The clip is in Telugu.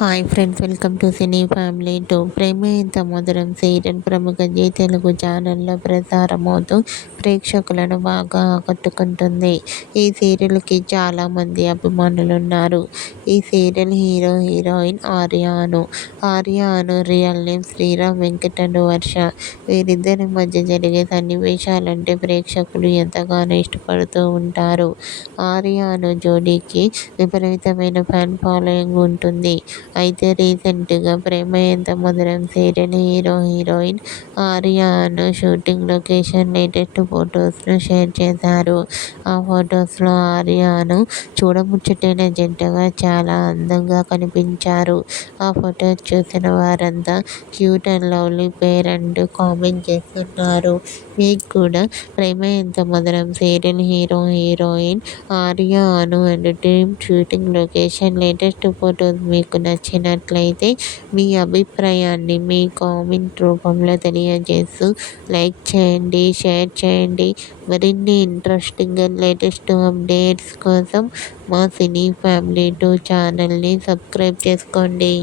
Hi friends, welcome to cine family two. Prema Entha Madhuram serial ప్రముఖ జీ తెలుగు ఛానల్లో ప్రసారమవుతూ ప్రేక్షకులను బాగా ఆకట్టుకుంటుంది. ఈ సీరియల్కి చాలామంది అభిమానులు ఉన్నారు. ఈ సీరియల్ హీరో హీరోయిన్ ఆర్య అను రియల్ నేమ్ శ్రీరామ్ వెంకటను వర్ష. వీరిద్దరి మధ్య జరిగే సన్నివేశాలంటే ప్రేక్షకులు ఎంతగానో ఇష్టపడుతూ ఉంటారు. ఆర్య అను జోడీకి విపరీతమైన ఫ్యాన్ ఫాలోయింగ్ ఉంటుంది. అయితే రీసెంట్గా ప్రేమ Entha Madhuram serial hero heroine Arya అను షూటింగ్ లొకేషన్ లేటెస్ట్ ఫొటోస్ను షేర్ చేశారు. ఆ ఫొటోస్లో ఆర్య అను చూడముచ్చటైన జంటగా చాలా అందంగా కనిపించారు. ఆ ఫొటోస్ చూసిన వారంతా క్యూట్ అండ్ లవ్లీ పేర్ అంటూ కామెంట్ చేస్తున్నారు. మీకు కూడా ప్రేమ Entha Madhuram serial hero heroine Arya Anu and team shooting location latest photos మీకు నచ్చినట్లయితే మీ అభిప్రాయాన్ని మీ కామెంట్ రూపంలో తెలియజేస్తూ లైక్ చేయండి, షేర్ చేయండి. మరిన్ని ఇంట్రెస్టింగ్ అండ్ లేటెస్ట్ అప్డేట్స్ కోసం మా సినీ ఫ్యామిలీ 2 ఛానల్ని సబ్స్క్రైబ్ చేసుకోండి.